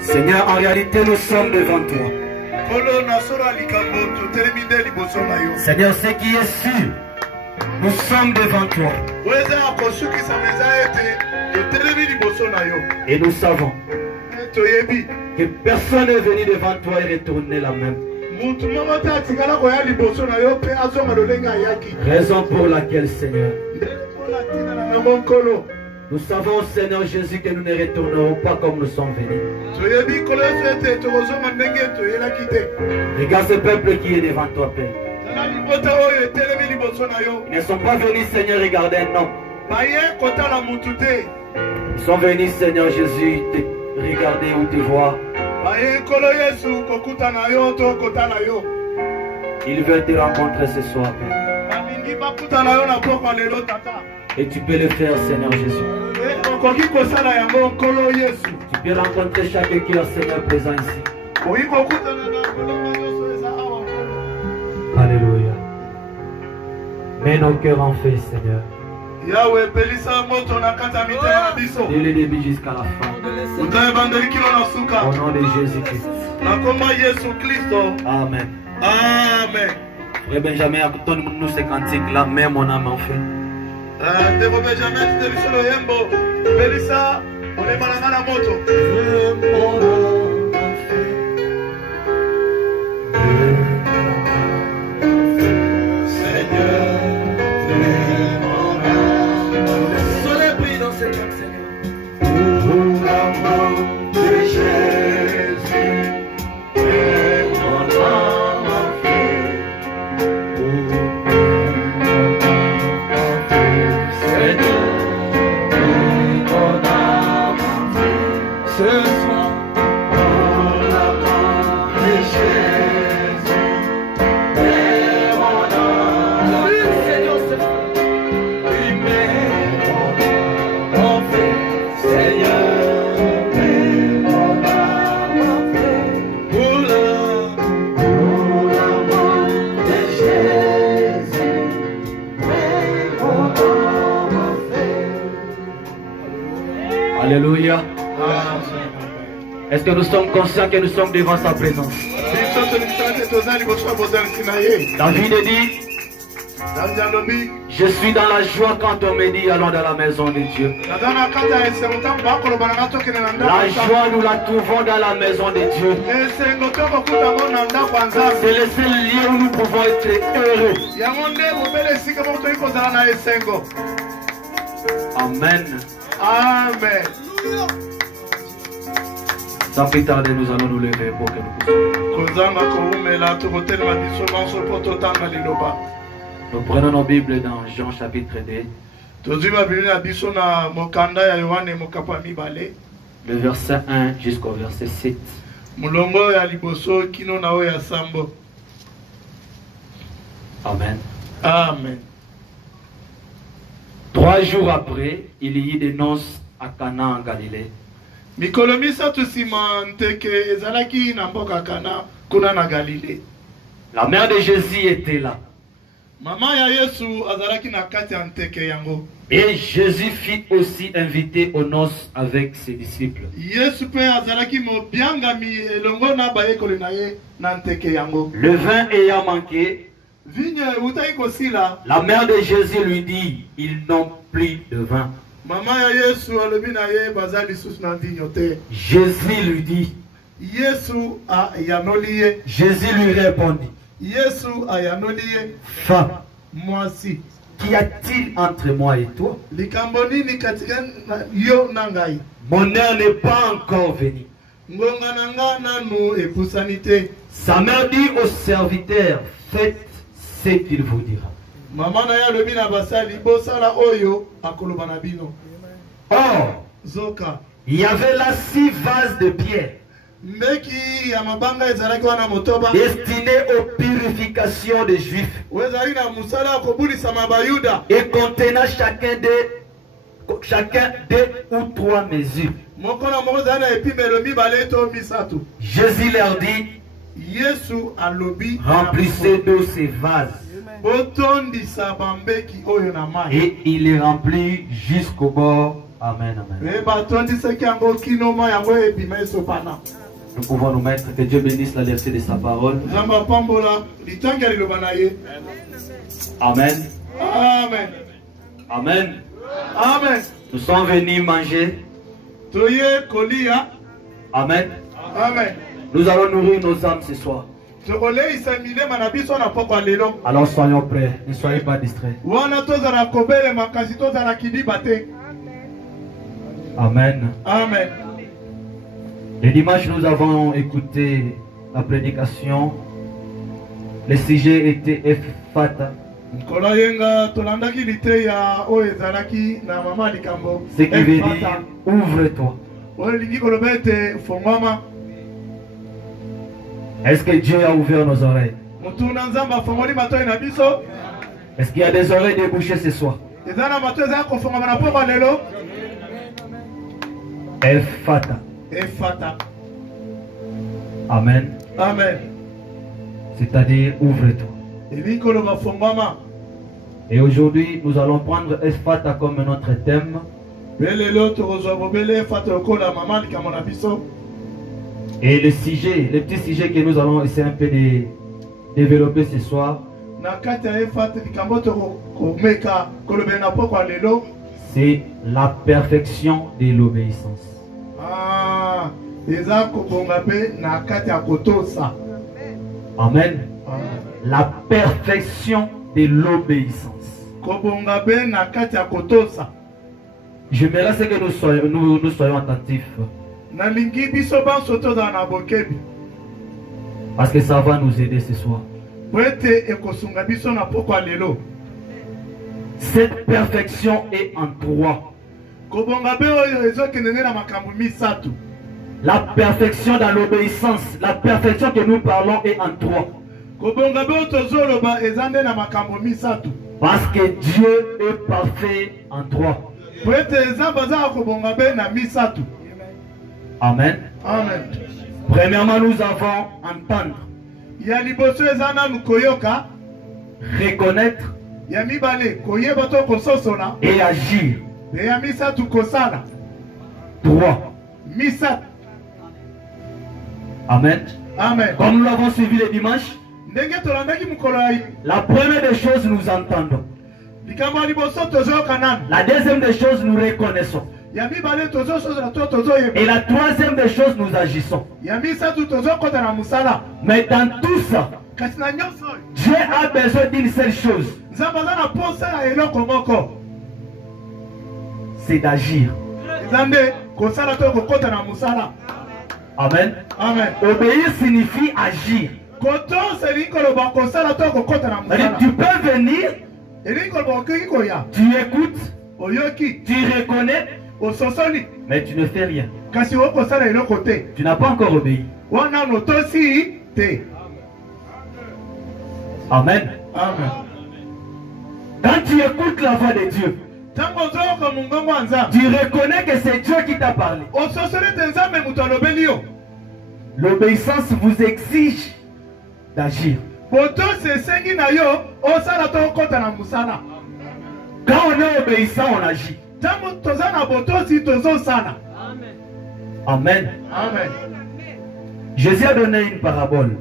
Seigneur, en réalité, nous sommes devant toi. Seigneur, ce qui est sûr, nous sommes devant toi. Et nous savons que personne n'est venu devant toi et retourner la même. Raison pour laquelle, Seigneur, nous savons, Seigneur Jésus, que nous ne retournerons pas comme nous sommes venus. Regarde ce peuple qui est devant toi, Père. Ils ne sont pas venus, Seigneur, regarder un homme. Ils sont venus, Seigneur Jésus, te regarder ou te voir. Ils veulent te rencontrer ce soir, Père. Et tu peux le faire, Seigneur Jésus. Tu peux rencontrer chacun qui est, Seigneur, présent ici. Alléluia. Mets nos cœurs en feu, Seigneur. Dès le début jusqu'à la fin. Au nom de Jésus-Christ. Amen. Amen. Frère Benjamin, donne-nous ces cantiques-là, mets mon âme en feu. Alléluia. Est-ce que nous sommes conscients que nous sommes devant sa présence? David dit, je suis dans la joie quand on me dit allons dans la maison de Dieu. La joie, nous la trouvons dans la maison de Dieu. C'est le seul lieu où nous pouvons être heureux. Amen. Amen. Sans plus tarder, nous allons nous lever pour que nous puissions. Nous prenons nos Bibles dans Jean chapitre 2. Le verset 1 jusqu'au verset 7. Amen. Amen. 3 jours après, il y eut des noces à Cana en Galilée. La mère de Jésus était là. Et Jésus fut aussi invité aux noces avec ses disciples. Le vin ayant manqué, la mère de Jésus lui dit, ils n'ont plus de vin. Jésus lui dit, Jésus lui répondit, femme, qu'y a-t-il entre moi et toi? Mon heure n'est pas encore venue. Sa mère dit au serviteur, faites ce qu'il vous dira. Or, il y avait là 6 vases de pierre destinés aux purifications des Juifs et contenant chacun 2 ou 3 mesures. Jésus leur dit, remplissez d'eau ces vases. Et il est rempli jusqu'au bord. Amen, amen. Nous pouvons nous mettre, que Dieu bénisse la lecture de sa parole. Amen. Amen. Amen. Amen. Nous sommes venus manger. Amen. Amen. Nous allons nourrir nos âmes ce soir. Alors soyons prêts, ne soyez pas distraits. Amen. Amen. Le dimanche, nous avons écouté la prédication. Le sujet était Ephphatha. Ce qui veut dire ouvre-toi. Est-ce que Dieu a ouvert nos oreilles? Est-ce qu'il y a des oreilles débouchées ce soir? Ephphatha. Amen. Amen. C'est-à-dire ouvre-toi. Et aujourd'hui, nous allons prendre Ephphatha comme notre thème. Et le sujet, le petit sujet que nous allons essayer un peu de développer ce soir, c'est la perfection de l'obéissance. Amen. La perfection de l'obéissance. J'aimerais que nous soyons attentifs. Parce que ça va nous aider ce soir. Cette perfection est en trois. La perfection dans l'obéissance, la perfection que nous parlons est en trois. Parce que Dieu est parfait en trois. Amen. Amen. Premièrement, nous avons entendre, reconnaître et agir. Trois. Amen. Amen. Comme nous l'avons suivi le dimanche, la première des choses, nous entendons. La deuxième des choses, nous reconnaissons. Et la troisième des choses, nous agissons. Mais dans tout ça, Dieu a besoin d'une seule chose. C'est d'agir. Amen. Amen. Obéir signifie agir. Tu peux venir, tu écoutes, tu reconnais, mais tu ne fais rien. Tu n'as pas encore obéi. Amen. Amen. Quand tu écoutes la voix de Dieu, tu reconnais que c'est Dieu qui t'a parlé. L'obéissance vous exige d'agir. Quand on est obéissant, on agit. Amen. Amen. Jésus a donné une parabole.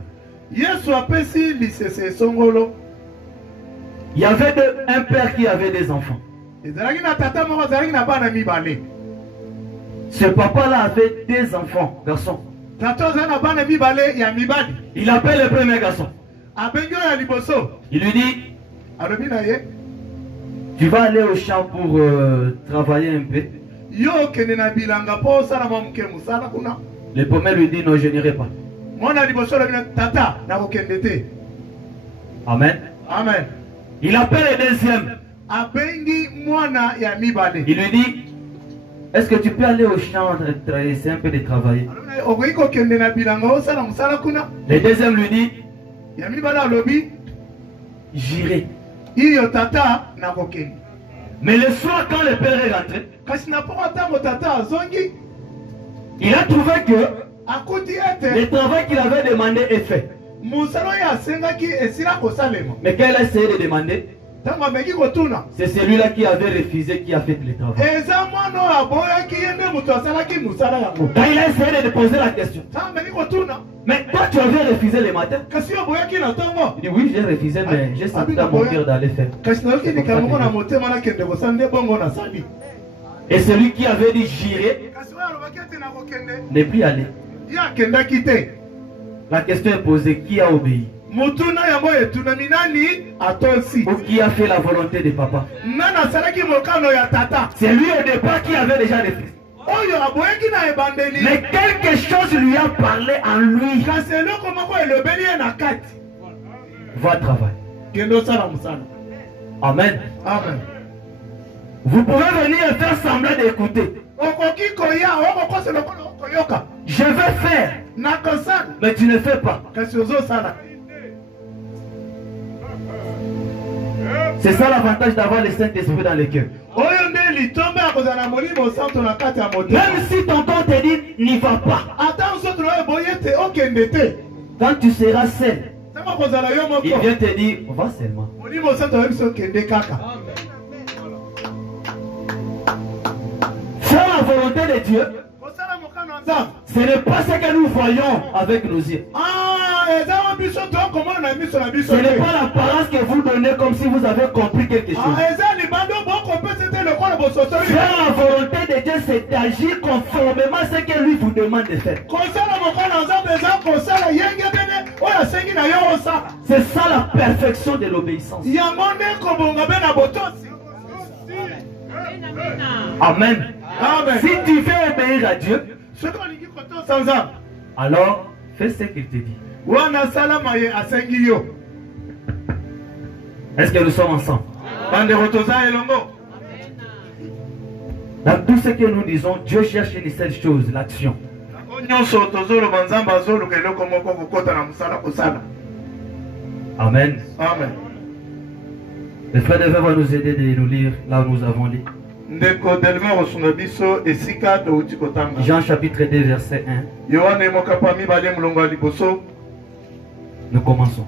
Il y avait un père qui avait des enfants. Ce papa-là avait des enfants, garçons. Il appelle le premier garçon. Il lui dit, tu vas aller au champ pour travailler un peu. Le premier lui dit, non, je n'irai pas. Amen. Amen. Il appelle le deuxième. Il lui dit, est-ce que tu peux aller au champ essayer un peu de travailler? Le deuxième lui dit, j'irai. Mais le soir, quand le père est rentré, il a trouvé que le travail qu'il avait demandé est fait. Mais qu'elle a essayé de demander, c'est celui-là qui avait refusé qui a fait le travail. Quand il a essayé de poser la question, mais toi tu avais refusé le matin? Il dit oui, j'ai refusé, mais j'ai senti dans mon cœur d'aller faire. Et celui qui avait dit j'irai n'est plus allé. La question est posée, qui a obéi? Ou qui a fait la volonté de papa? C'est lui au départ qui avait déjà refusé. Mais quelque chose lui a parlé en lui. Va travailler. Amen. Amen. Vous pouvez venir et faire semblant d'écouter. Je vais faire, mais tu ne fais pas. C'est ça l'avantage d'avoir le Saint-Esprit dans le cœur. Même si ton corps te dit n'y va pas, quand tu seras seul, il vient te dire va seulement. Faire la volonté de Dieu, ce n'est pas ce que nous voyons avec nos yeux. Ce n'est pas l'apparence que vous donnez comme si vous avez compris quelque chose. Faire la volonté de Dieu, c'est d'agir conformément à ce que lui vous demande de faire. C'est ça la perfection de l'obéissance. Amen. Amen. Si tu veux obéir à Dieu, alors fais ce qu'il te dit. Est-ce que nous sommes ensemble? Dans tout ce que nous disons, Dieu cherche une seule chose, l'action. Amen. Amen. Le frère de va nous aider de nous lire là où nous avons lu. Jean chapitre 2 verset 1. Nous commençons.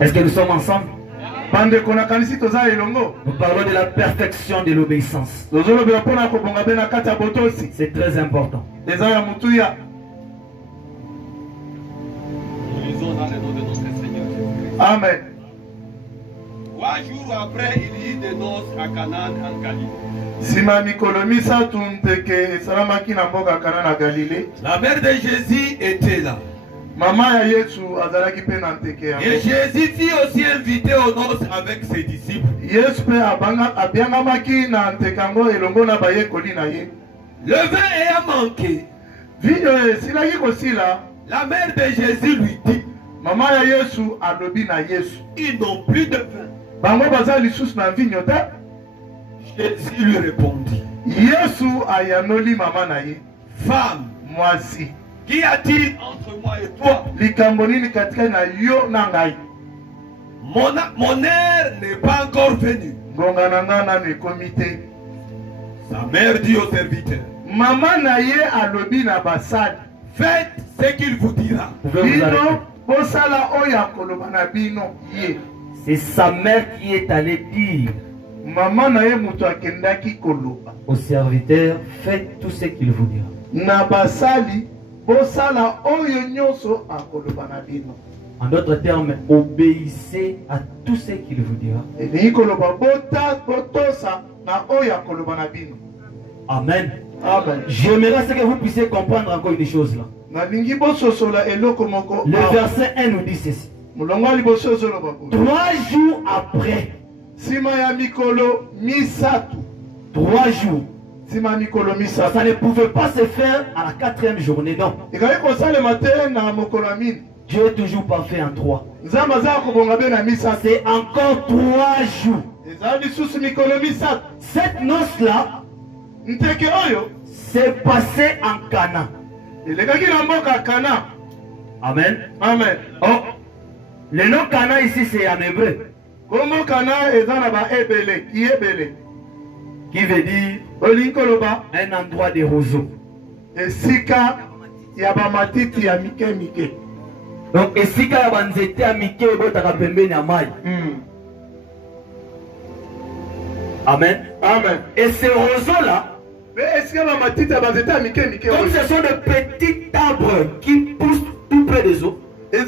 Est-ce que nous sommes ensemble? Nous parlons de la perfection de l'obéissance. C'est très important. Amen. 3 jours après, il y eut des noces à Canaan en Galilée. La mère de Jésus était là. Et Jésus fut aussi invité aux noces avec ses disciples. Le vin ayant manqué, la mère de Jésus lui dit, ils n'ont plus de vin. Jésus lui répondit, femme, qu'y a-t-il entre moi et toi? Mon heure n'est pas encore venue. Sa mère dit au serviteur, faites ce qu'il vous dira. C'est sa mère qui est allée dire au serviteur, faites tout ce qu'il vous dira. En d'autres termes, obéissez à tout ce qu'il vous dira. Amen. Amen. J'aimerais que vous puissiez comprendre encore une chose là. Le verset 1 nous dit ceci. 3 jours après, 3 jours, ça ne pouvait pas se faire à la 4e journée. Donc, Dieu est toujours parfait en 3. C'est encore 3 jours. Cette noce-là s'est passée en Cana. Amen. Amen. Oh, le nom Cana ici c'est en hébreu. Qui veut dire Un endroit de roseaux. Esika yaba matiti ya mike mike. Donc esika yaba nzete ya mike ebotaka pembeni ya mai. Amen. Amen. Et ces roseaux-là, comme ce sont de petits arbres qui poussent tout près des eaux, tout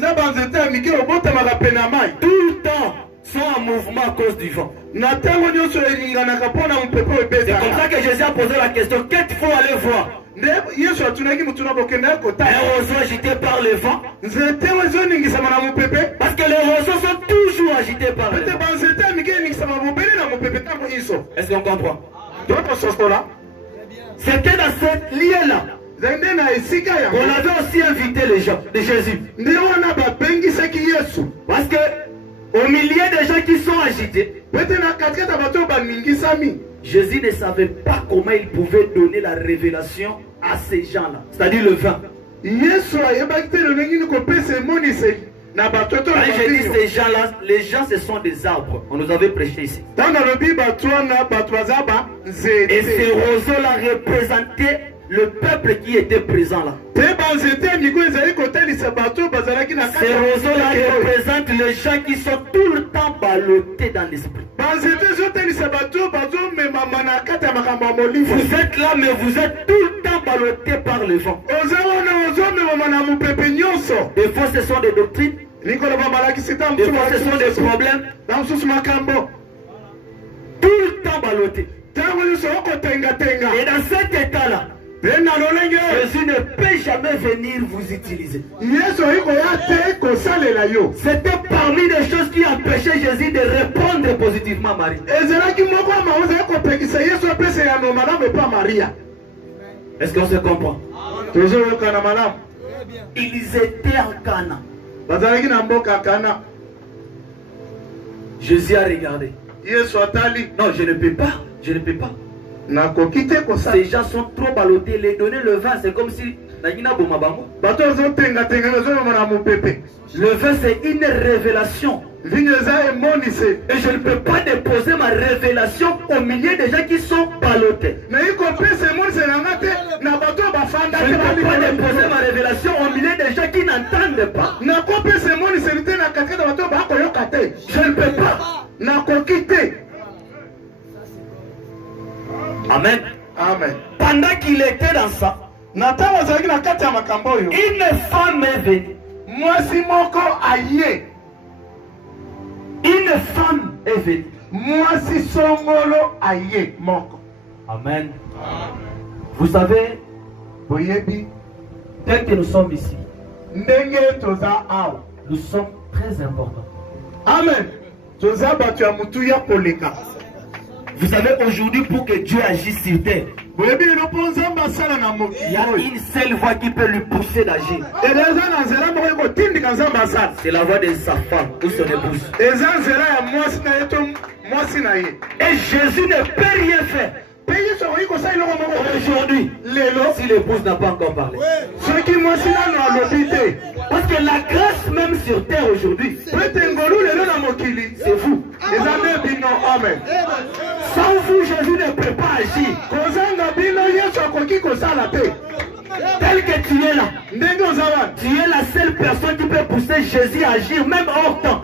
le temps sont en mouvement à cause du vent. C'est comme ça que Jésus a posé la question, qu'est-ce qu'il faut aller voir? Un roseau agité par le vent. Parce que les roseaux sont toujours agités par le vent. Est-ce qu'on comprend? C'était dans cette lieu-là qu'on avait aussi invité les gens de Jésus. Parce que au milieu des gens qui sont agités, Jésus ne savait pas comment il pouvait donner la révélation à ces gens-là, c'est-à-dire le vin. Quand je dis ces gens-là, les gens ce sont des arbres. On nous avait prêché ici. Et ces roseaux-là représentaient le peuple qui était présent là. Ces roseaux-là représentent les gens qui sont tout le temps ballottés dans l'esprit. Vous êtes là, mais vous êtes tout le temps ballottés par le vent. Des fois, ce sont des doctrines. Des fois, ce sont des problèmes. Tout le temps ballottés. Et dans cet état-là, Jésus ne peut jamais venir vous utiliser. C'était parmi les choses qui empêchaient Jésus de répondre positivement à Marie. Est-ce qu'on se comprend? Ils étaient en Cana. Jésus a regardé. Non, je ne peux pas. Je ne peux pas. Ces gens sont trop ballottés. Les donner le vin, c'est comme si le vin, c'est une révélation. Et je ne peux pas déposer ma révélation au milieu des gens qui sont ballottés. Je ne peux pas déposer ma révélation au milieu des gens qui n'entendent pas. Je ne peux pas. Amen. Amen. Pendant qu'il était dans ça, une femme est venue. Une femme est venue. Amen. Vous savez, tel que nous sommes ici, nous sommes très importants. Amen. Vous savez, aujourd'hui, pour que Dieu agisse sur terre, il y a une seule voix qui peut lui pousser d'agir. C'est la voix de sa femme ou son épouse. Et Jésus ne peut rien faire. Aujourd'hui, si l'épouse n'a pas encore parlé. Parce que la grâce même sur terre aujourd'hui, c'est vous. Sans vous, Jésus ne peut pas agir. Tel que tu es là, tu es la seule personne qui peut pousser Jésus à agir, même hors temps.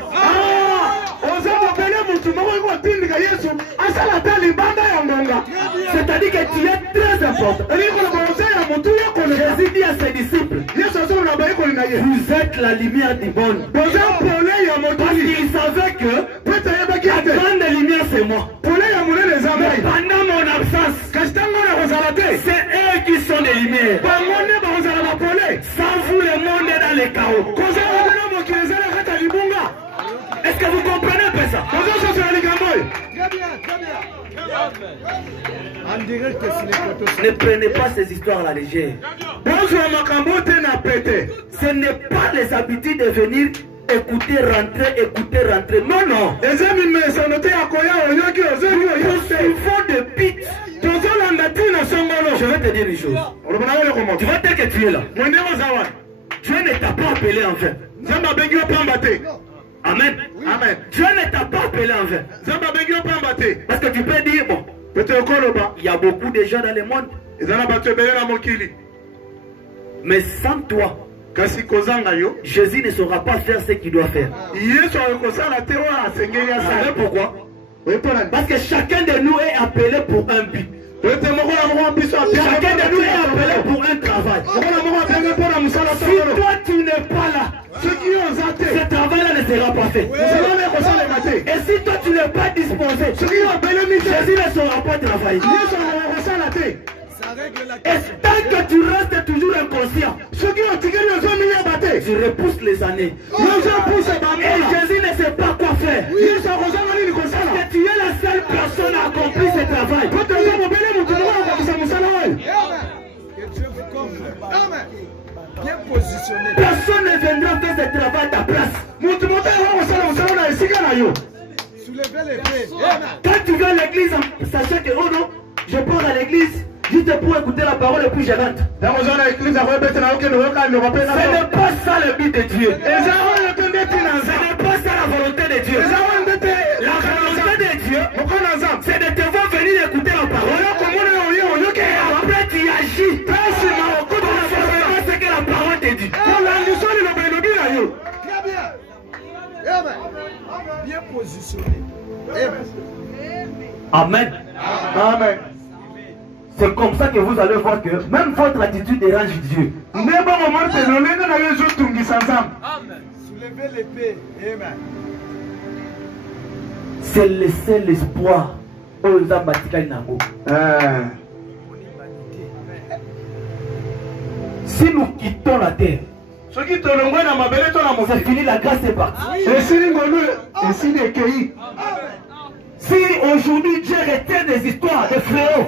C'est-à-dire que tu es très important. Jésus dit à ses disciples, vous êtes la lumière du monde. Parce qu'il savait que la grande lumière c'est moi. Mais pendant mon absence, c'est eux qui sont des lumières. Sans vous, le monde est dans les chaos. Est-ce que vous comprenez un peu ça? Ne prenez pas ces histoires à la légère. Ce n'est pas les habitudes de venir écouter, rentrer. Non, non. Nous suivons de pite. Je vais te dire une chose. Tu vas dire que tu es là. Dieu ne t'a pas appelé en vain. Amen. Amen. Dieu ne t'a pas appelé en vain. Parce que tu peux dire, bon, Il y a beaucoup de gens dans le monde. Mais sans toi, Jésus ne saura pas faire ce qu'il doit faire. Vous savez pourquoi? Parce que chacun de nous est appelé pour un but. Chacun de nous est appelé pour un travail. Si toi tu n'es pas là, ce travail-là ne sera pas fait. Et si toi tu n'es pas disposé, Jésus ne saura pas travailler. Et tant que tu restes toujours inconscient, tu repousses les années. Et Jésus ne sait pas quoi faire. Parce que tu es la seule personne à accomplir ce travail. Bien positionné. Personne ne viendra faire ce travail à ta place. Soulevez les pieds. Quand tu viens à l'église, sachez que oh non, je pars à l'église juste pour écouter la parole et puis je rentre. Ce n'est pas ça le but de Dieu. Ce n'est pas ça la volonté de Dieu. La volonté de Dieu, c'est de te voir venir écouter la parole. Et après tu agis. Ce que la parole te dit. Très bien. Bien positionné. Amen. Amen. C'est comme ça que vous allez voir que même votre attitude dérange Dieu. Soulevez l'épée. Amen. C'est le seul espoir aux Ambatika Nango. Si nous quittons la terre, c'est fini, la grâce est partie. Si aujourd'hui Dieu retient des histoires de fléaux,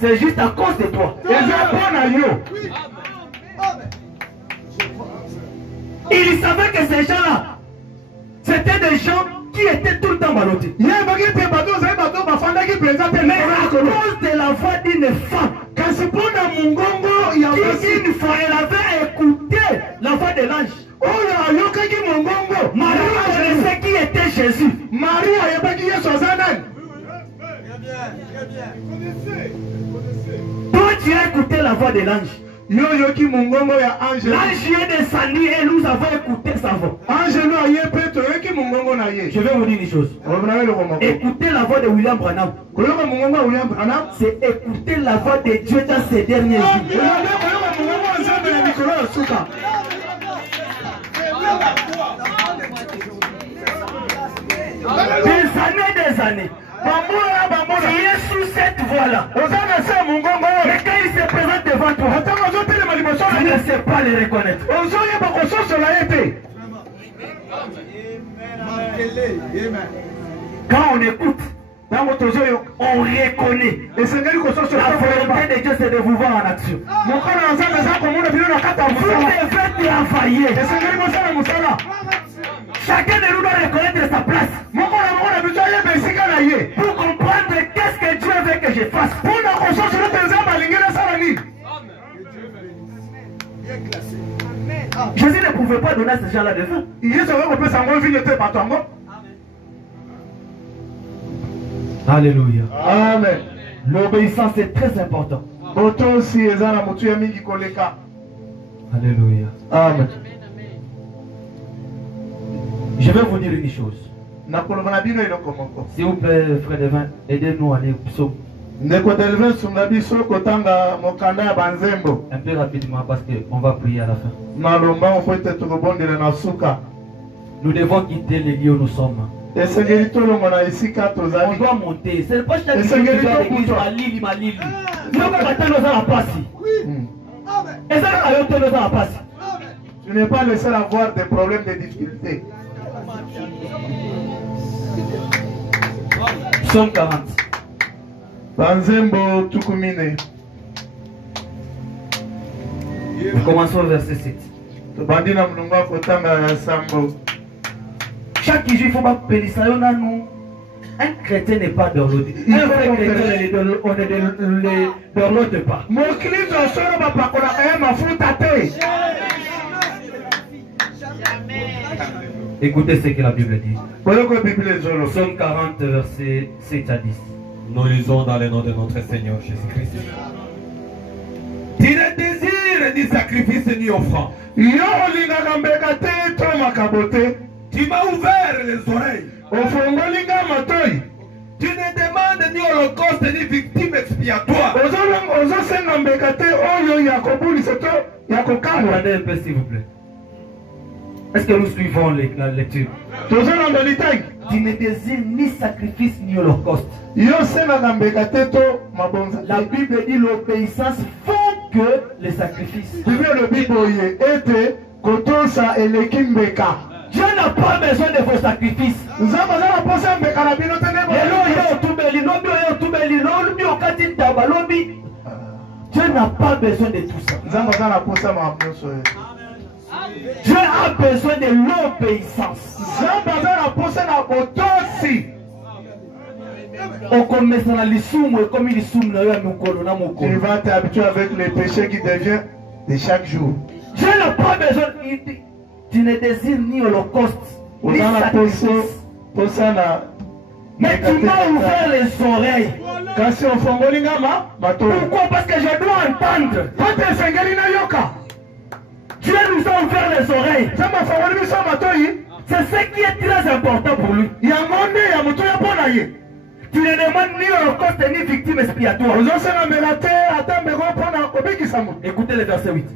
c'est juste à cause de toi. Il savait que ces gens-là, c'était des gens qui étaient tout le temps ballottés. Mais à cause de la voix d'une femme, une fois elle avait écouté la voix de l'ange. Marie connaissait qui était Jésus. Toi tu as écouté la voix de l'ange. L'ange est descendu et nous avons écouté sa voix. Je vais vous dire une chose. Écouter la voix de William Branham, c'est écouter la voix de Dieu dans ces derniers jours. Des années. Tu es sous cette voie-là. Mais quand il se présente devant toi, tu ne sais pas le reconnaître. Quand on écoute, on reconnaît. La volonté de Dieu, c'est de vous voir en action. Vous devez travailler. Chacun de nous doit reconnaître sa place. Pour comprendre qu'est-ce que Dieu veut que je fasse. Jésus ne pouvait pas donner à ces gens-là de vin. Alléluia. Amen. L'obéissance est très important. Alléluia. Amen. Je vais vous dire une chose. S'il vous plaît, frère Devin, aidez-nous à aller au psaume. Un peu rapidement parce qu'on va prier à la fin. Nous devons quitter les lieux où nous sommes. On doit monter. Ce n'est pas chaque jour que tu as l'église à Lili, ma Lili. Nous avons battu nos ans à passer. Et ça, nous avons passé. Tu n'es pas le seul à avoir des problèmes, des difficultés. Psaume 40. Banzembo Tukumine. Nous commençons au verset 7. Chaque jour, il faut pas périr ça. Nous. Un chrétien n'est pas dorloté. Un vrai chrétien ne dorlote pas. Mon Christ, on sort ma pacola, ma foutaté. Écoutez ce que la Bible dit. Psaume 40, versets 7 à 10. Nous lisons dans le nom de notre Seigneur Jésus-Christ. Tu ne désires ni sacrifice ni offrande. Tu m'as ouvert les oreilles. Tu ne demandes ni holocauste ni victime expiatoire. Attendez un peu s'il vous plaît. Est-ce que nous suivons la lecture? Tu ne désires ni sacrifice ni holocauste. La Bible dit l'obéissance fait que les sacrifices. Dieu n'a pas besoin de vos sacrifices. Dieu n'a pas besoin de tout ça. Dieu a besoin de l'obéissance. Tu vas t'habituer avec les péchés qui deviennent de chaque jour. Dieu n'a pas besoin. Tu ne désires ni holocauste, ni sacrifice. Mais tu m'as ouvert les oreilles. Pourquoi? Parce que je dois entendre. Dieu nous a ouvert les oreilles. C'est ce qui est très important pour lui. Tu ne demandes ni holocauste ni victime expiatoire. Écoutez le verset 8.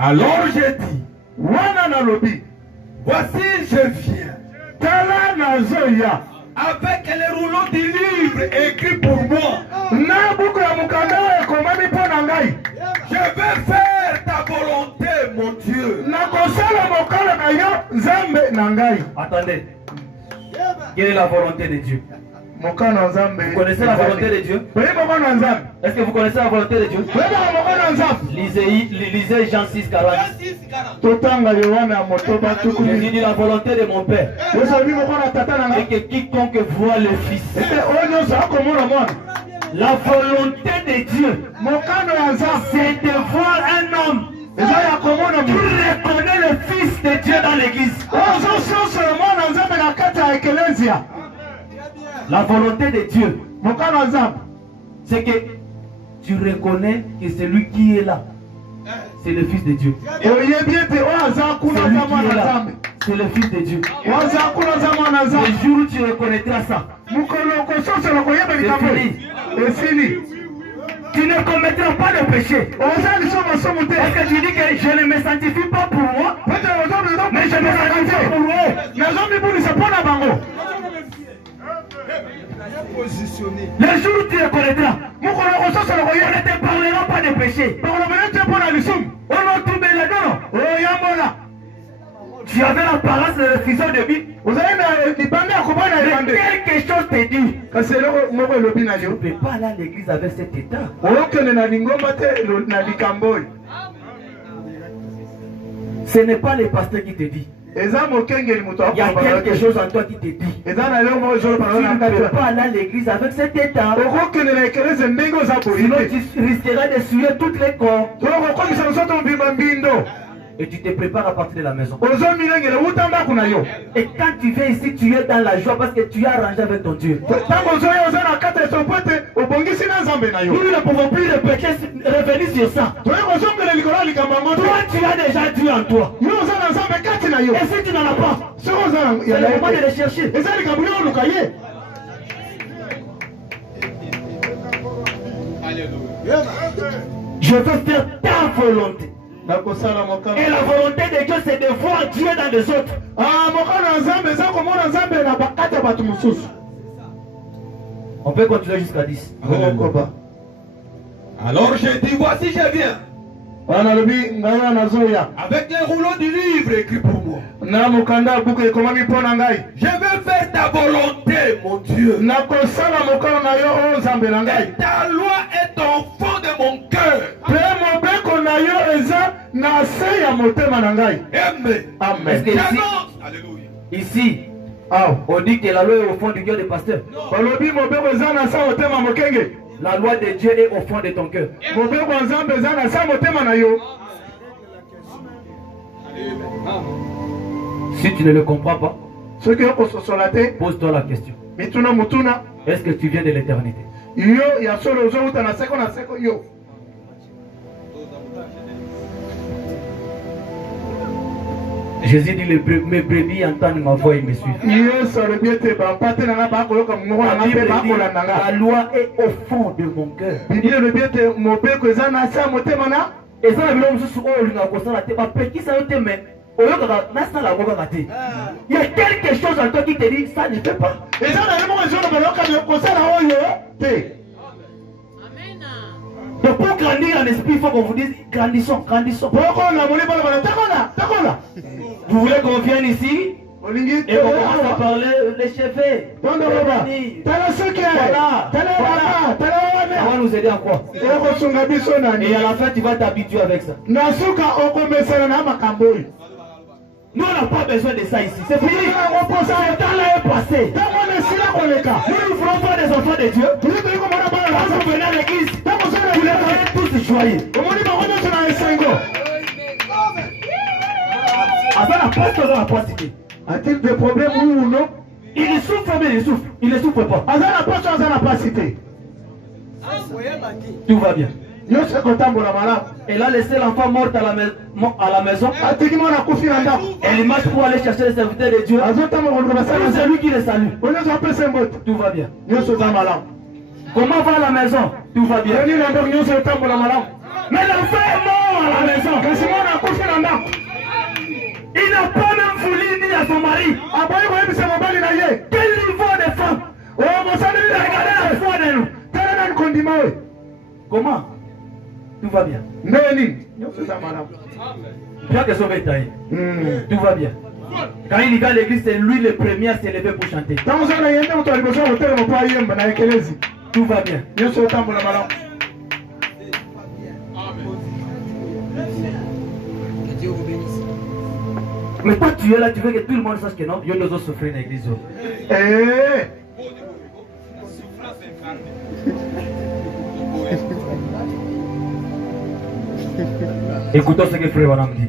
Alors j'ai dit, voici je viens avec les rouleaux du livre écrit pour moi. Je vais faire ta volonté, mon Dieu. Attendez. Quelle est la volonté de Dieu? Vous connaissez la volonté de Dieu? Est-ce que vous connaissez la volonté de Dieu? Lisez Jean 6, 40. Jésus dit la volonté de mon Père. Et que quiconque voit le Fils. La volonté de Dieu, c'est de voir un homme qui reconnaît le Fils de Dieu dans l'église. La volonté de Dieu, c'est que tu reconnais que celui qui est là, c'est le Fils de Dieu. C'est le Fils de Dieu. Le jour où tu reconnaîtras ça, tu ne commettras pas de péché. Parce que tu dis que je ne me sanctifie pas pour moi, mais je me sanctifie pour eux. Le jour où tu reconnaîtras, on ne te parlera pas de péché. Tu avais l'apparence de refuseur de vie. Mais quelque chose te dit. Tu ne peux pas aller à l'église avec cet état. Ce n'est pas le pasteur qui te dit. Il y a quelque chose en toi qui te dit. Tu ne peux pas aller à l'église avec cet état. Sinon tu risqueras de souiller toutes les corps. Et tu te prépares à partir de la maison. Et quand tu viens ici, tu es dans la joie parce que tu es arrangé avec ton Dieu. Nous ne pouvons plus revenir sur ça. Toi, tu as déjà Dieu en toi. Et si tu n'en as pas, c'est le moment de le chercher. Je veux faire ta volonté. Et la volonté de Dieu, c'est de voir Dieu dans les autres. On peut continuer jusqu'à 10. Alors j'ai dit, voici je viens avec les rouleaux du livre écrit pour moi. Je vais faire ta volonté, mon Dieu. Et ta loi est au fond de mon cœur. Est-ce que ici, on dit que la loi est au fond du cœur des pasteurs? La loi de Dieu est au fond de ton cœur. Si tu ne le comprends pas, pose-toi la question. Est-ce que tu viens de l'éternité? Jésus dit, mes brebis entendent ma voix et me suivent. La loi est au fond de mon cœur. Et ça, il y a quelque chose en toi qui te dit, ça ne fait pas. Donc pour grandir en esprit, il faut qu'on vous dise, grandissons, grandissons. Vous voulez qu'on vienne ici et qu'on commence à parler les cheveux. Voilà. Ça va nous aider à quoi? Et à la fin, tu vas t'habituer avec ça. Nous, on n'a pas besoin de ça ici. C'est fini. Le temps là est passé. Nous voulons faire des enfants de Dieu. Quand vous venez à l'église, vous les voyez tous joyeux. A-t-il des problèmes ou non? Il souffre, mais il souffre. Il ne souffre pas. Tout va bien. Elle a laissé l'enfant mort à la maison. Elle marche pour aller chercher les serviteurs de Dieu. C'est lui qui les salue. Tout va bien. Comment va la maison? Tout va bien. Mais l'enfant est mort à la maison. Il n'a pas même voulu ni à son mari. Quel niveau de femme? Regardez la foi de nous. Comment? Tout va bien. Bien que son bétail. Tout va bien. Quand il y va à l'église, c'est lui le premier à s'élever pour chanter. Tout va bien. Mais toi tu es là, tu veux que tout le monde sache que non, il y a nous autres souffrir dans l'église. Écoutons ce que Frère Branham dit.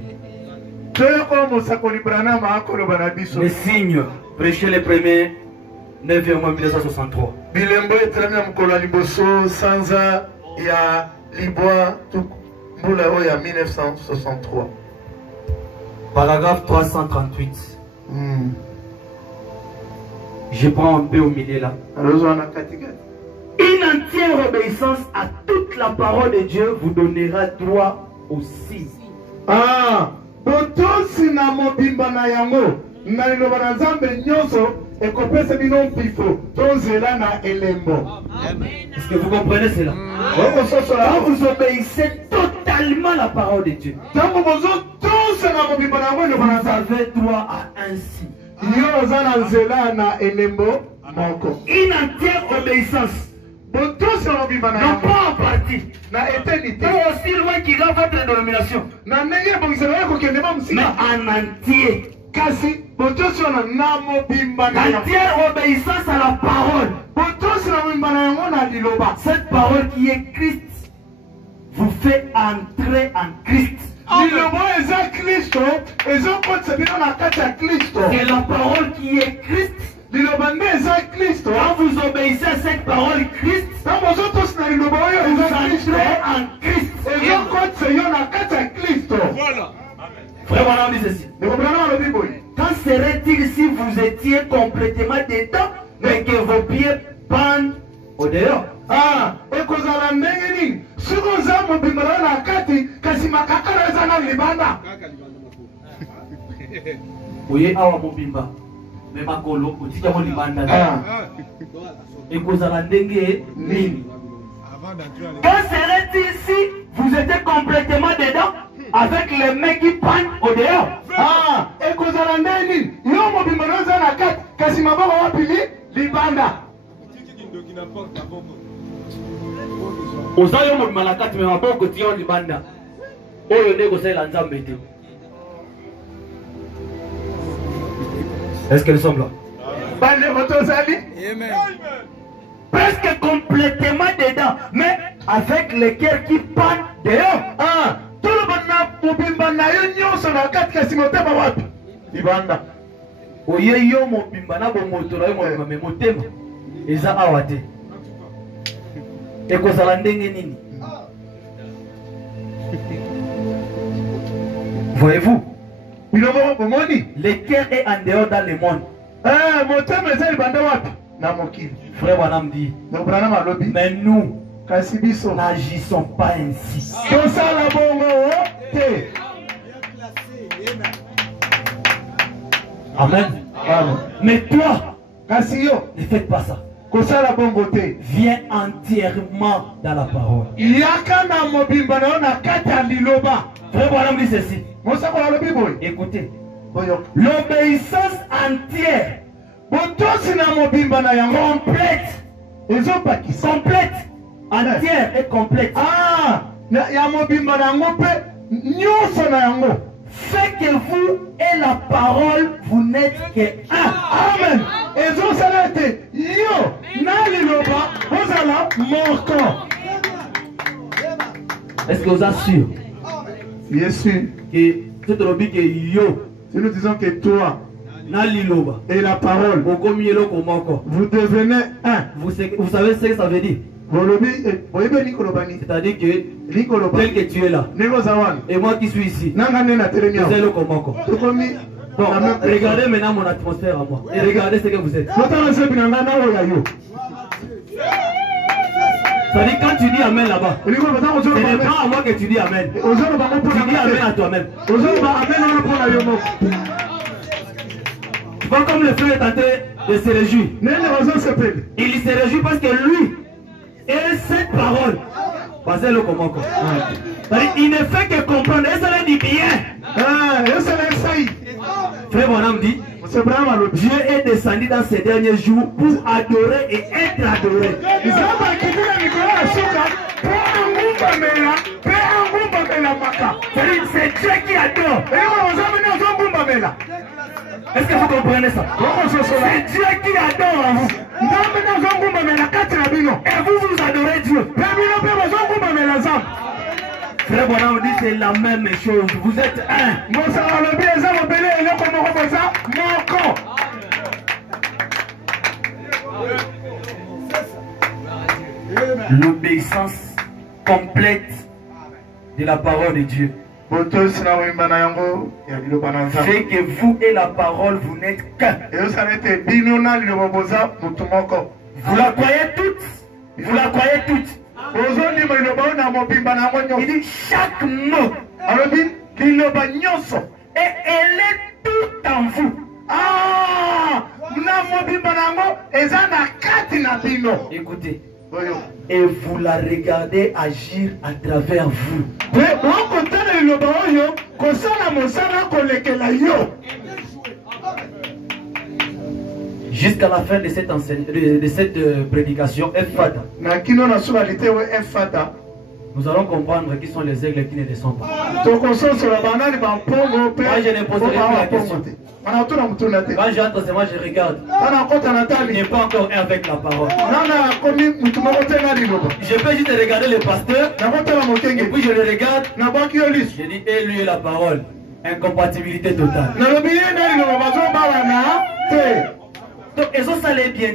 Les signes, prêcher les premiers 9 mois 1963. Paragraphe 338. Je prends un peu au milieu là. Une entière obéissance à toute la parole de Dieu vous donnera droit aussi. Ah, botosi na mobimba na yango na liloba na Nzambe nyonso ekopesa bino mpifo tozela na elembo. Est-ce que vous comprenez cela? Quand vous obéissez totalement la parole de Dieu, vous avez droit à un signe. Une entière obéissance. Non pas en partie. Pas aussi loin qu'il a votre dénomination. Mais en entier. Entière obéissance à la parole. Cette parole qui est Christ vous fait entrer en Christ. C'est la parole qui est Christ. Quand vous obéissez à cette parole Christ, vous entrez en Christ. Voilà. Frère Branham dit ceci. Quand serait-il si vous étiez complètement dedans, mais que vos pieds pendent au dehors? Ah, et que vous avez si vous avez un oui, awa mobimba. Mais ma colo, tu as mon libanda. Et que vous avez quand serait-il si vous étiez complètement dedans avec les mains qui pendent au dehors? Ah, et que vous avez yo mobimba na kati kasi maboko wapili libanda. Ozayo mobimba na kati mais maboko tiyo libanda. Oyo ndeko sala Nzambe te. Est-ce que nous sommes là? Amen. Presque complètement dedans, mais avec les cœurs qui pendent dehors. Ah, tout le monde n'a pas mobimba na yo nyonso na kati kasi motema wapi libanda oye yo mobimba na bomoto na yo mobimba me motema eza awa te ekozala ndenge nini? Voyez-vous, le cœur est en dehors dans le monde. Frère Branham dit, mais nous n'agissons pas ainsi. Amen. Mais toi, ne faites pas ça. Viens entièrement dans la parole. Frère Branham dit ceci. Écoutez. L'obéissance entière, complète, entière et complète, fait que vous et la parole, vous n'êtes que un. Amen. Est-ce que vous êtes sûr? Bien sûr. Que tout le monde que yo. Si nous disons que toi et la parole, vous devenez un. Vous savez ce que ça veut dire? C'est-à-dire que tel que tu es là et moi qui suis ici, nous allons komoko. Bon, regardez maintenant mon atmosphère à moi et regardez ce que vous êtes. C'est-à-dire quand tu dis Amen là-bas, ce n'est pas à moi que tu dis Amen. Tu dis Amen à toi-même. Tu vois comme le frère est en train de se réjouir. Il se réjouit parce que lui et cette parole, basez-le comment. Il ne fait que comprendre. Et ça dit bien. Frère Branham dit, Dieu est descendu dans ces derniers jours pour adorer et être adoré. C'est Dieu qui adore. Est-ce que vous comprenez ça? C'est Dieu qui adore en vous. Et vous, vous adorez Dieu. Frère Branham dit c'est la même chose. Vous êtes un. L'obéissance complète de la parole de Dieu fait que vous et la parole vous n'êtes qu'un. Vous la croyez toutes. Vous la croyez toutes. Il dit chaque mot. Et elle est toute en vous. Écoutez. Et vous la regardez agir à travers vous. Jusqu'à la fin de cette prédication, Efata, nous allons comprendre qui sont les aigles qui ne descendent pas. Moi, je ne poserai plus la question. Quand j'entre, c'est moi je regarde. Il n'est pas encore un avec la parole. Je peux juste regarder le pasteur. Et puis je le regarde. Je dis, et lui et la parole. Incompatibilité totale. Donc, ils ont salé bien.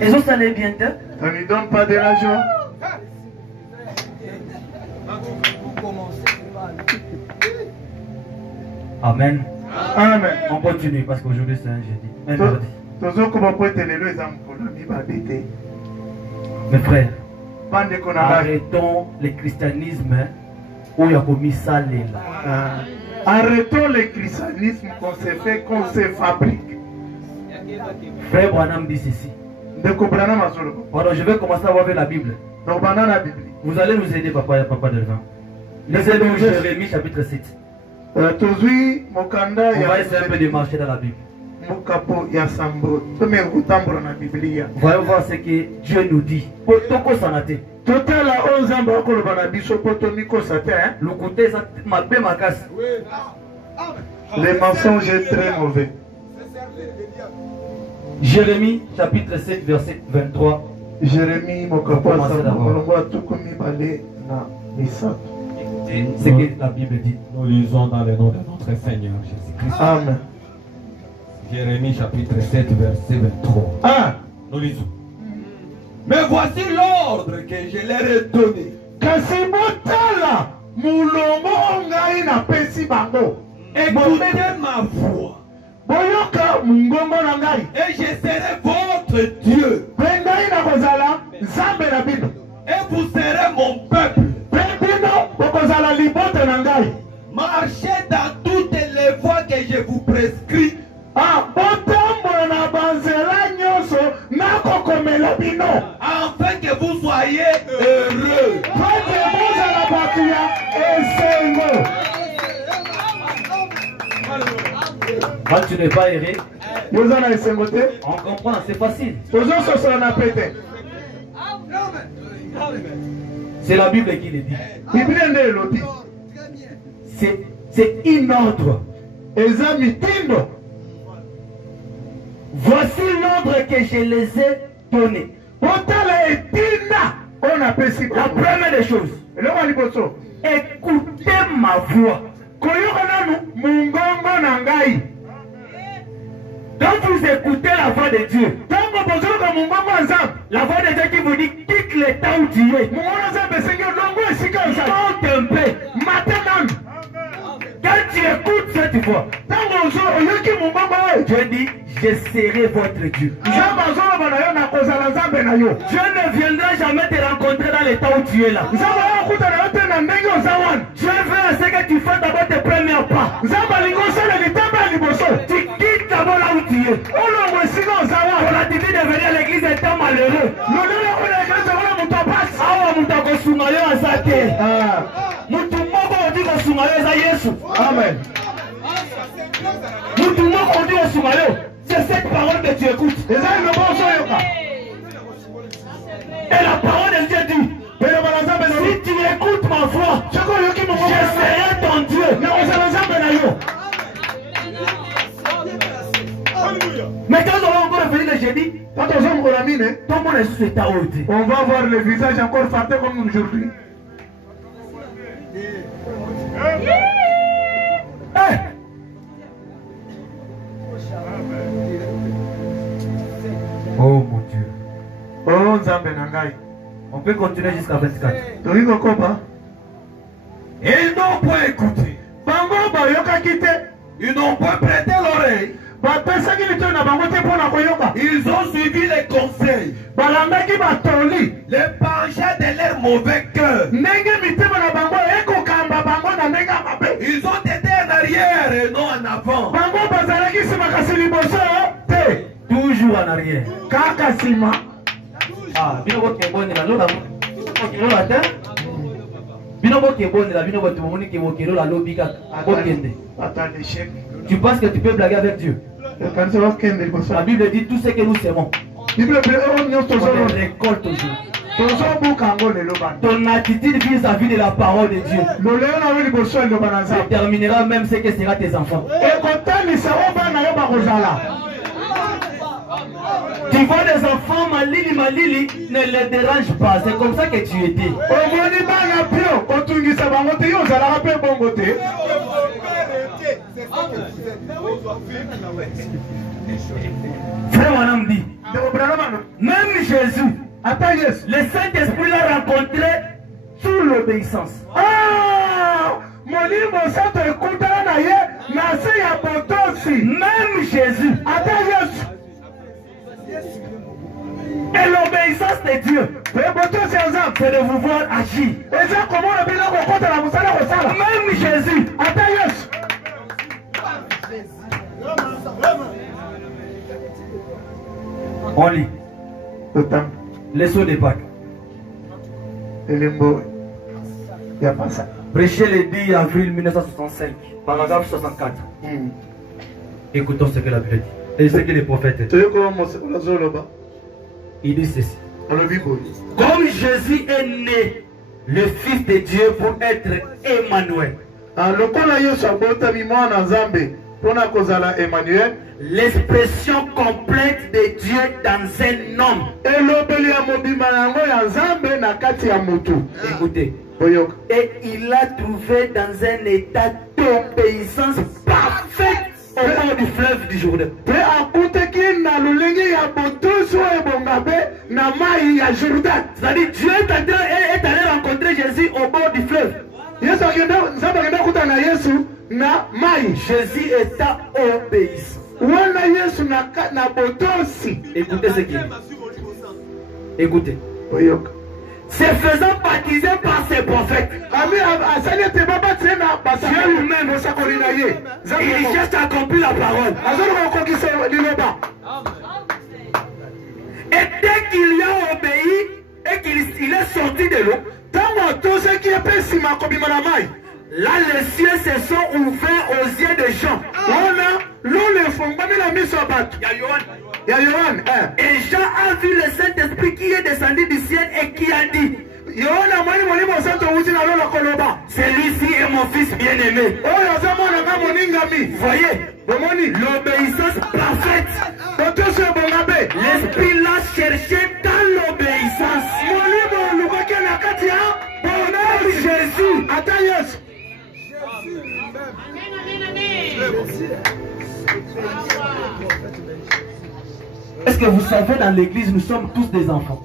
Ils ont salé bien. On ne lui donne pas de la joie. Amen. Amen. On continue parce qu'aujourd'hui c'est un jeudi. Mes frères, arrêtons le christianisme où il y a commis ça là. Arrêtons le christianisme qu'on se fait, qu'on se fabrique. Frère Branham dit ceci. Pardon, je vais commencer à voir avec la Bible. Vous allez nous aider, papa Delvin. Lisez-nous Jérémie chapitre 7. On va essayer un peu de marcher dans la Bible. Voyons voir ce que Dieu nous dit. Les mensonges sont très mauvais. Jérémie chapitre 7 verset 23 Jérémie Mokapasa Molongo Tukumi Balé na Misato. C'est ce que la Bible dit. Nous lisons dans le nom de notre Seigneur Jésus-Christ. Amen. Jérémie chapitre 7 verset 23. Ah. Nous lisons. Mais voici l'ordre que je leur ai donné. Kasi botala mulongo ngai na pesi bango. Écoutez ma voix. Boyoka mungongo na ngai. Et je serai votre Dieu. Bengai na kozala Nzambe na bino. Et vous serez mon peuple. Bino bokozala libote na ngai. Marchez dans toutes les voies que je vous prescris. Ah, botambola na banzela nyonso nakokomela bino. Afin que vous soyez heureux. Pate bozala batu ya esengo. Quand tu n'es pas erré, Yozana esengo te. on comprend, c'est facile. Tozososola na pete. C'est la Bible qui le dit. Biblia nde elobi. C'est un ordre. Eza mitindo. Voici l'ordre que je les ai donné. Botala etina. On appelle La première des choses, écoutez ma voix. Quand vous écoutez la voix de Dieu, la voix de Dieu qui vous dit quitte l'état où tu es, monte un peu, maintenant. Quand tu écoutes cette voix, Dieu dit je serai votre Dieu. Je ne viendrai jamais te rencontrer dans l'état où tu es là. Je veux à ce que tu fasses d'abord tes premiers pas. Tu quittes d'abord là où tu es. Pour la divine de venir à l'église étant malheureux. Amen. C'est cette parole que tu écoutes. Et la parole de Dieu dit, si tu écoutes ma voix, je serai ton Dieu. Mais quand on va encore venir le jeudi, ton monde est sous ta haute. On va voir le visage encore fâté comme aujourd'hui. Oh mon Dieu. Oh Nzambe Nangai. On peut continuer jusqu'à 24. Ils n'ont pas écouté. Ils n'ont pas prêté l'oreille. Ils ont suivi les conseils. Les penchants de leur mauvais cœur. Ils ont été en arrière et non en avant. Toujours en arrière. Ah, tu penses que tu peux blaguer avec Dieu? La Bible dit tout ce que nous serons. On récolte aujourd'hui. Ton attitude vis-à-vis de la parole de Dieu déterminera même ce que sera tes enfants. Tu vois des enfants malili, ne les dérange pas. C'est comme ça que tu étais. Frère Wanam dit, même Jésus, le Saint-Esprit l'a rencontré sous l'obéissance. Même Jésus, et l'obéissance de Dieu, c'est de vous voir agir. Même Jésus, on lit les sceaux des Pâques. Prêché le 10 avril 1965, paragraphe 64. Écoutons ce que la Bible dit et ce que les prophètes disent. Il dit ceci. Comme Jésus est né, le Fils de Dieu, pour être Emmanuel. l'expression complète de Dieu dans un homme. Écoutez. Et il l'a trouvé dans un état d'obéissance parfaite au bord du fleuve du Jourdain. C'est-à-dire Dieu est allé rencontrer Jésus au bord du fleuve. Jésus étant obéissant. Écoutez ce qu'il dit. Écoutez. Se faisant baptiser par ses prophètes. Dieu lui-même, il cherche à accomplir la parole. Et dès qu'il y a obéi et qu'il est sorti de l'eau, là les cieux se sont ouverts aux yeux de Jean. Et Jean a vu le Saint-Esprit qui est descendu du ciel et qui a dit, celui-ci est mon fils bien-aimé. Voyez, l'obéissance parfaite. L'Esprit l'a cherché dans l'obéissance. Jésus. Est-ce que vous savez, dans l'église, nous sommes tous des enfants.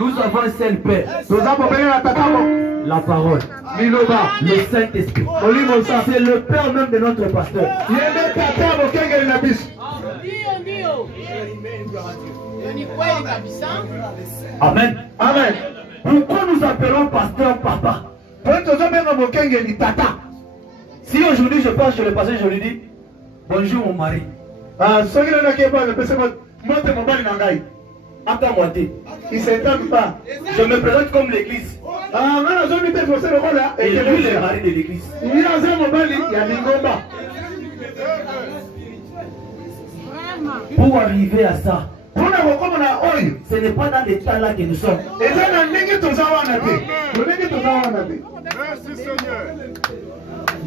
Nous avons un seul Père. La parole. Le Saint-Esprit. C'est le Père même de notre pasteur. Amen. Amen. Pourquoi nous appelons pasteur papa? Si aujourd'hui je passe chez le pasteur, je lui dis bonjour mon mari. Attends-moi-t-il. Il ne s'étend pas. Je me présente comme l'église. Et lui, le mari de l'église. Pour arriver à ça, ce n'est pas dans l'état là que nous sommes.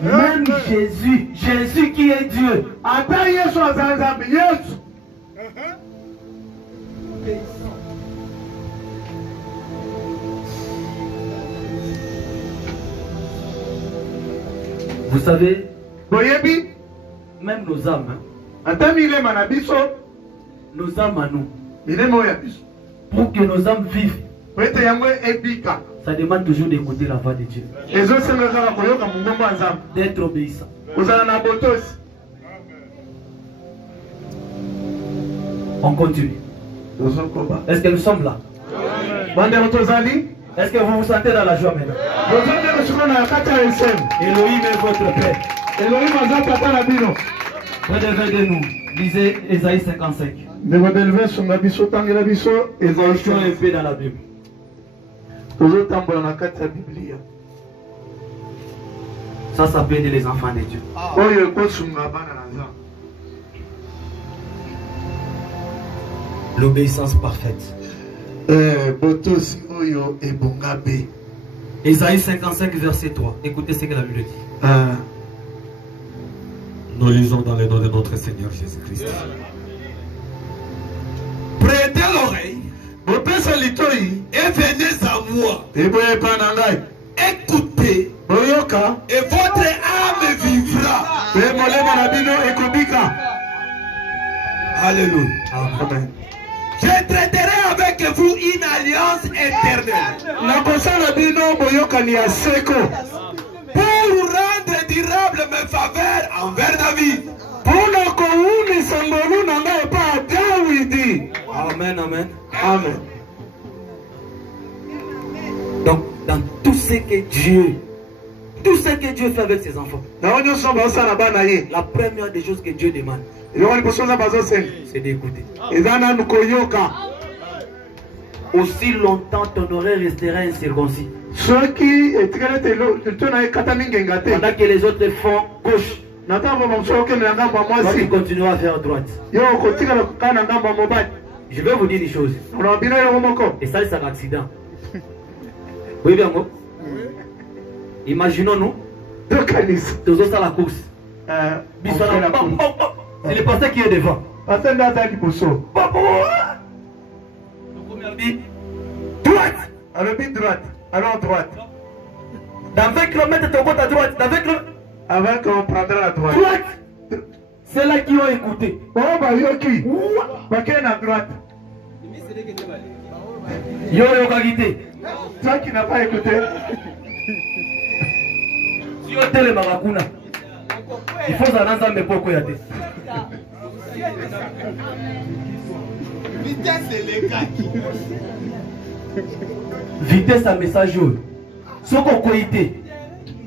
Même Jésus, Jésus qui est Dieu. Vous savez, même nos âmes, nos âmes à nous, pour que nos âmes vivent, ça demande toujours d'écouter la voix de Dieu, d'être obéissant. On continue. Est-ce que nous sommes là? Est-ce que vous vous sentez dans la joie maintenant? Elohim est votre Père. Redevez de nous. Lisez Ésaïe 55. Évolution et paix dans la Bible. Ça s'appelle les enfants de Dieu. L'obéissance parfaite. Ésaïe 55 verset 3. Écoutez ce que la Bible dit. Nous lisons dans le nom de notre Seigneur Jésus-Christ. Prêtez l'oreille et venez à moi. Écoutez et votre âme vivra. Alléluia. Amen. Je traiterai avec vous une alliance éternelle. Pour rendre durable mes faveurs envers David. Amen, amen. Amen. Donc, dans tout ce que Dieu fait avec ses enfants, la première des choses que Dieu demande, c'est d'écouter. Aussi longtemps ton oreille restera incirconcis. Pendant que les autres font gauche, toi tu continueras à faire droite. Je vais vous dire des choses. Et ça, c'est un accident. Oui, bien, moi. Imaginons-nous, Tous ça la course. C'est le pasteur qui est devant. Pasteur Nada Liboso. Droite. Alors, droite. Alors, droite. Dans 20 km, tu côté à droite. Dans 20 km. Avant qu'on prendra la droite. Droite. C'est là qui ont écouté. Oh, bah, yoki. Bah, qui est à droite? Yo, yo, qualité. Toi qui n'as pas écouté. Si on télé Marakuna, il faut ça dans un peu pour quoi. Vitesse et les gars. Vitesse à message. Ce qu'on a été.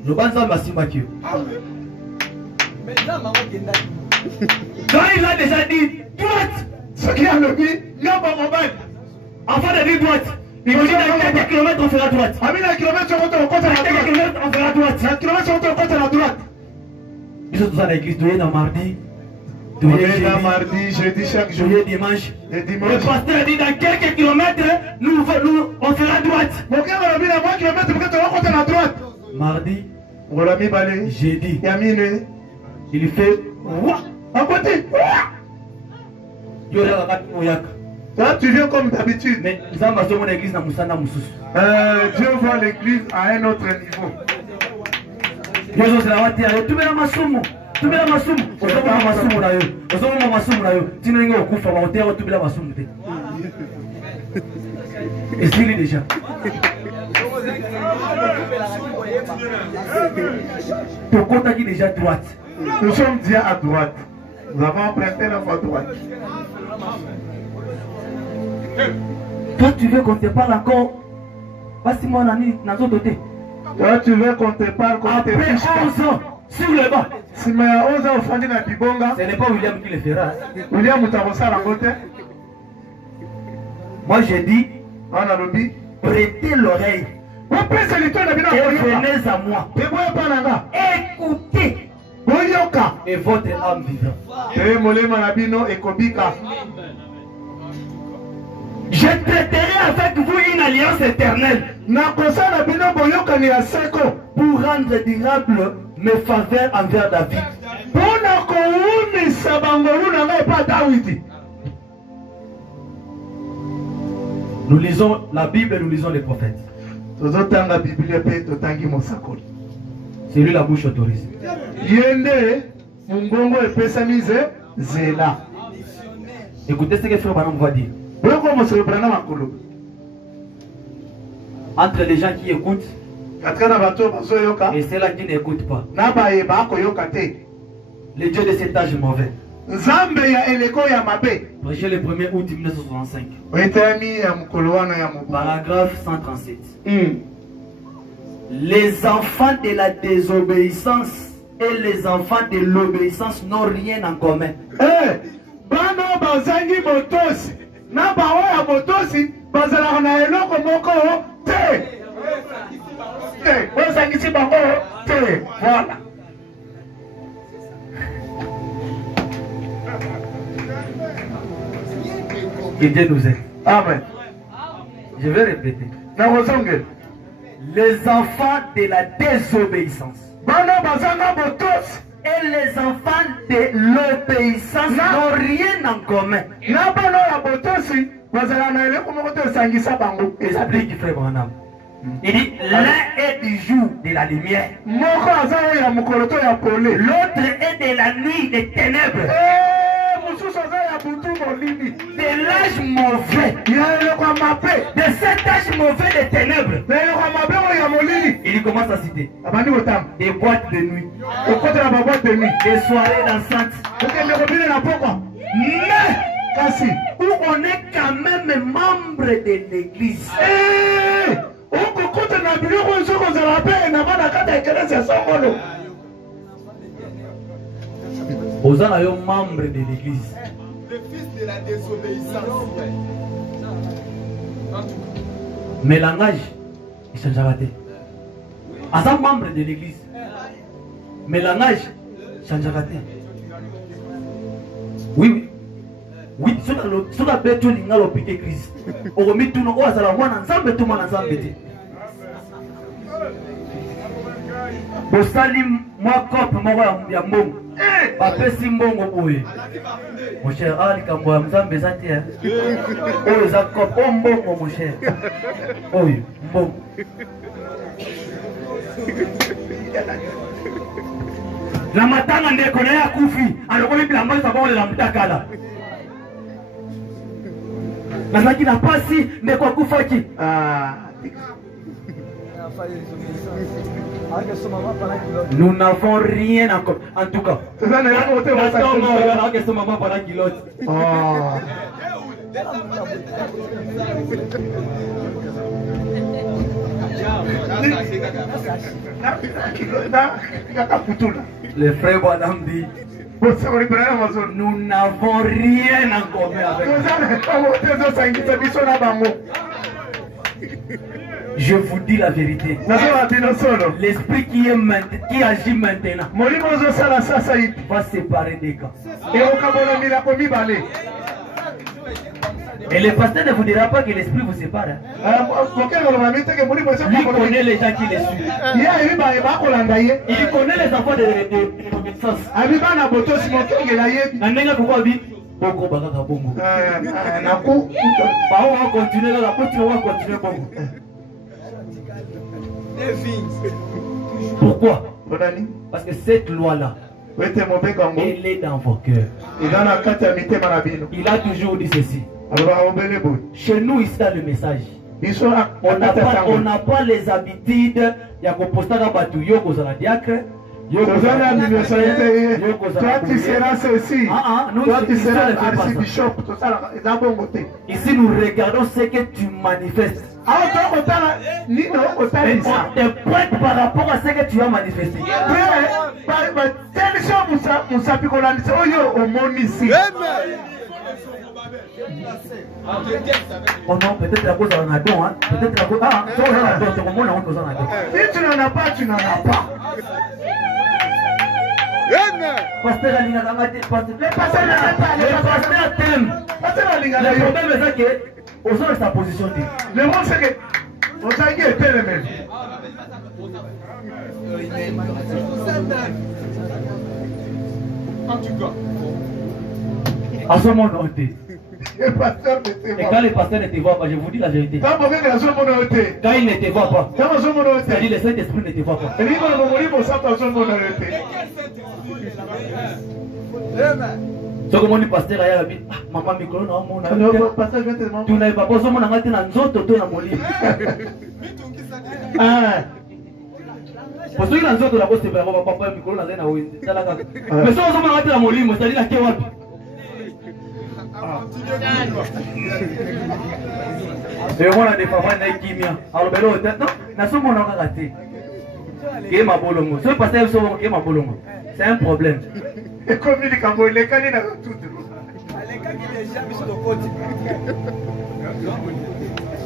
Le banza Massimaki. Donc il a déjà dit droite. Ce qui a le dit, il n'y a pas mobile. Avant de dire droite. Il vous dit dans quelques kilomètres on fera droite. Ah, mais dans kilomètres sur votre côté à la droite. On fera droite. Dans kilomètres sur votre côté à la droite. Ils sont tous à l'église, tous les mardi. Tous les mardi, jeudi, chaque jour. Tous les dimanches. Le dimanche. Le pasteur a dit dans quelques kilomètres, on fera droite. Mon cœur, on a mis dans 3 kilomètres pour que tu rencontres à la droite. Mardi. On l'a mis balai. Jeudi. Yamine. Il fait. À côté. Toi, tu viens comme d'habitude. Mais nous avons besoin de l'église dans Moussana Moussous. Dieu voit l'église à un autre niveau. Dieu c'est la voiture. Tout le monde masumu. Tout le monde masumu. Au sommet de masumu na yo. Au sommet de masumu na yo. Tu n'es pas au coup fort. Au terre tout le monde masumu. Et c'est lui déjà. Ton compte a dit déjà droite. Nous sommes déjà à droite. Nous avons emprunté la voie droite. Toi, tu veux qu'on te parle encore? Pas-tu moi, dans côté. Toi, tu veux qu'on te parle comme après 11 ans, sur le banc. Si mais à 11 ans, on fait dans Bibonga. Ce n'est pas William qui le fera. William, tu as ça à côté. Moi, j'ai dit, on a lobby. Prêtez l'oreille. Et venez à moi. Écoutez. Et votre âme vivra. Je traiterai avec vous une alliance éternelle pour rendre durable mes faveurs envers David. Nous lisons la Bible et nous lisons les prophètes. C'est lui la bouche autorisée. Écoutez ce que Frère Branham va dire. Entre les gens qui écoutent et ceux-là qui n'écoutent pas. Le Dieu de cet âge est mauvais. Prêché le 1er août 1965. Paragraphe 137. Les enfants de la désobéissance et les enfants de l'obéissance n'ont rien en commun. Voilà. Que Dieu nous aide. Amen. Je vais répéter. Les enfants de la désobéissance et les enfants de l'obéissance n'ont rien en commun. Explique Frère Branham. Il dit l'un est du jour de la lumière, l'autre est de la nuit des ténèbres, de l'âge mauvais, de cet âge mauvais des ténèbres. Il commence à citer des boîtes de nuit, des soirées dansantes, mais où on est quand même membre de l'église. Aux gens membre de l'église. Le fils de la désobéissance. Mais le langage, il changera. À un membre de l'église. Mais le langage, il changera. Oui, oui. Oui, sur la bête, il y a l'église. On remet tout le monde à la moine ensemble, tout le monde ensemble. bosali mwa kope moko ya mbongo bapesi mbongo boye mon cher likambo ya nzambe eza te oyo eza kope o mbongo mon cher oyo mbongo na matanga ndeko na ye akufi alokoli bilamba eza baolela mutakala nazalaki na pasi ndeko akufaki nous n'avons rien encore. En tout cas, les frères Badam dit nous n'avons rien en commun avec je vous dis la vérité. L'esprit qui agit maintenant va séparer des camps. Et le pasteur ne vous dira pas que l'esprit vous sépare. Lui connaît les gens qui les suivent. Il connaît les enfants de l'obéissance. Pourquoi? Parce que cette loi-là, elle est dans vos cœurs. Il a toujours dit ceci. Chez nous, ici dans le message, on n'a pas les habitudes. Il y a qu'on poste à Batouyo, qu'on a la diacre. Toi tu seras ceci. Toi tu seras archibishop. Ici nous regardons ce que tu manifestes. On te prête par rapport à ce que tu as manifesté. Oh non, peut-être la cause en a don, hein. Peut-être la cause. Ah, tu en as don, tu n'en as pas, tu n'en as pas. Pasteur t'aime. Le problème est que on sort de sa position. Le monde c'est que on s'est dit était le même. En tout cas. À ce moment on était. Et quand les pasteurs ne te voient pas, je vous dis la vérité. Quand ils ne te voient pas, c'est-à-dire le Saint-Esprit ne te voit pas. Ce que mon pasteur a dit, maman micro non, mon tu n'avais pas besoin de m'en dans nzoto to na molimo. Parce que dans nzoto la bosse va papa micro na zena windi. Mais ça on m'en na molimo, c'est-à-dire la kewa. Et on a des parents qui m'ont alors belo non na somo na raté. Qui est ma bolongo. Ce pasteur somo qui est ma bolongo. C'est un problème. Et comme il est comme il est calé dans tout.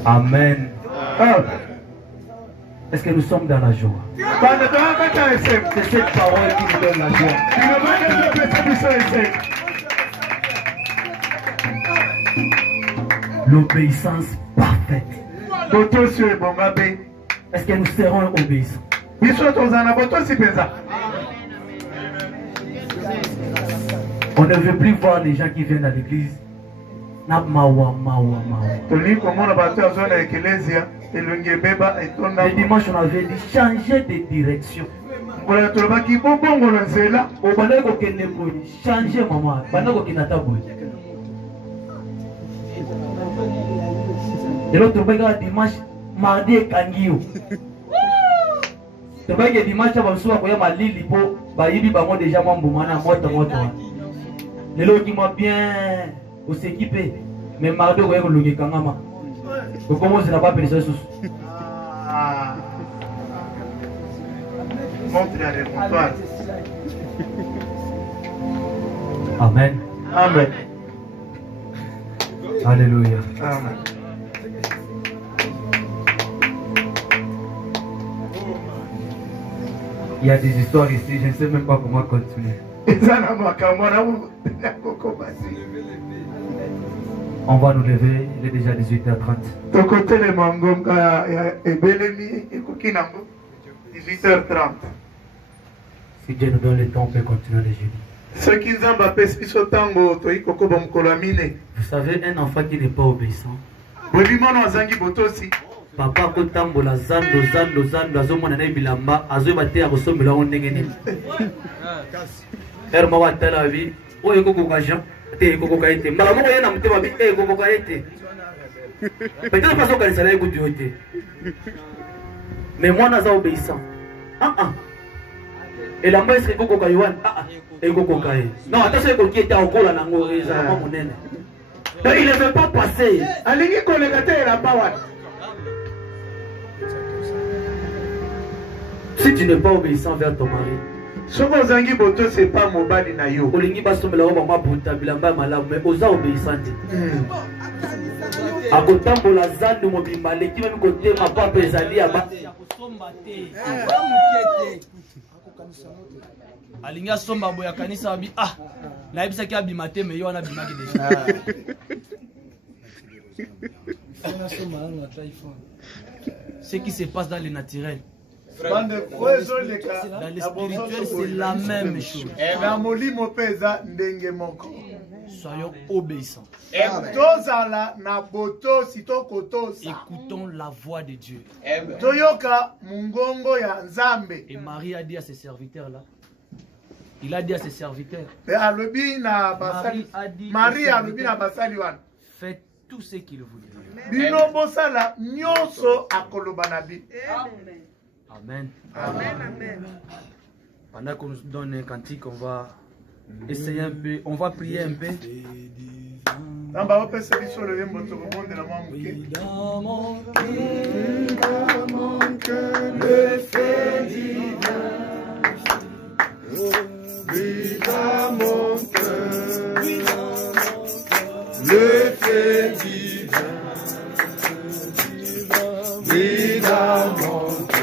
Amen. Est-ce que nous sommes dans la joie? C'est cette parole qui nous donne la joie. L'obéissance parfaite. Est-ce que nous serons obéissants? On ne veut plus voir les gens qui viennent à l'église. Le dimanche, on avait dit changer de direction. Changer, maman. Et l'autre dimanche, mardi et kangio. Tu vois que dimanche, on va se voir ma lili pour baïbi ba moi déjà mon boumana moto. Les lots qui m'ont bien s'équiper, mais mardi on va le kangama. Comment c'est pas personne sous. Montre à l'émotoire. Amen. Amen. Alléluia. Amen. Il y a des histoires ici, je ne sais même pas comment continuer. On va nous lever, il est déjà 18h30. 18h30. Si Dieu nous donne le temps, on peut continuer le jeudi. Ce qui nous a fait ce tango, vous savez, un enfant qui n'est pas obéissant. Papa ko tambola zando azomona na bilamba azobate akosomela ngo ndenge nini. Erma watala bi oyo kokoka Jean te kokoka ete mbala moko yena mutema bi kokoka ete. Peut-être pas que ça écoute yote. Mais moi naza obéissant. Et la maître kokoka yoan kokoka e. Non, attention ko qui était en kola nango ezala monene. Donc il ne veut pas passer. Alingi kolekate la bawa. Si tu n'es pas obéissant vers ton mari, ce que c'est pas mobali na yo. Olingi basomela o mama buta bilamba malamu mais oza obéissant. Akotambola zando mobimba leki même côté ma papa ezali aba. Alinga somba boya kanisa bi na ebisa ki abima te mais yo na bima ki déjà. Ce qui se passe dans le naturel. Dans le spirituel, c'est la même chose. Soyons obéissants. Écoutons la voix de Dieu. Et Marie a dit à ses serviteurs là. Il a dit à ses serviteurs. Marie a dit faites tout ce qu'il vous dit. Amen. Amen. Amen. Pendant qu'on nous donne un cantique, on va essayer un peu, on va prier un peu. Dans mon cœur, le fait divin. Oui, dans mon cœur, le fait divin. Oui, dans mon cœur.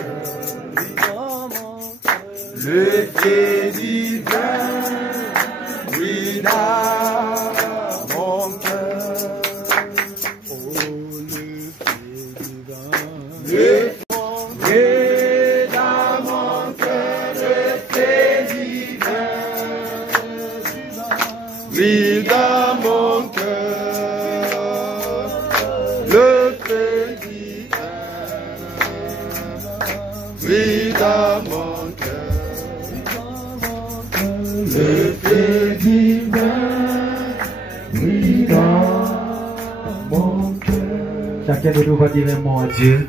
Le fait divin, oui, dans mon cœur. Oh, le fait dans mon cœur, le fait divin, oui, dans mon cœur, le fait divin, oui, dans mon cœur. Le fait divin, oui, dans mon cœur. Chacun de nous va dire un mot à Dieu.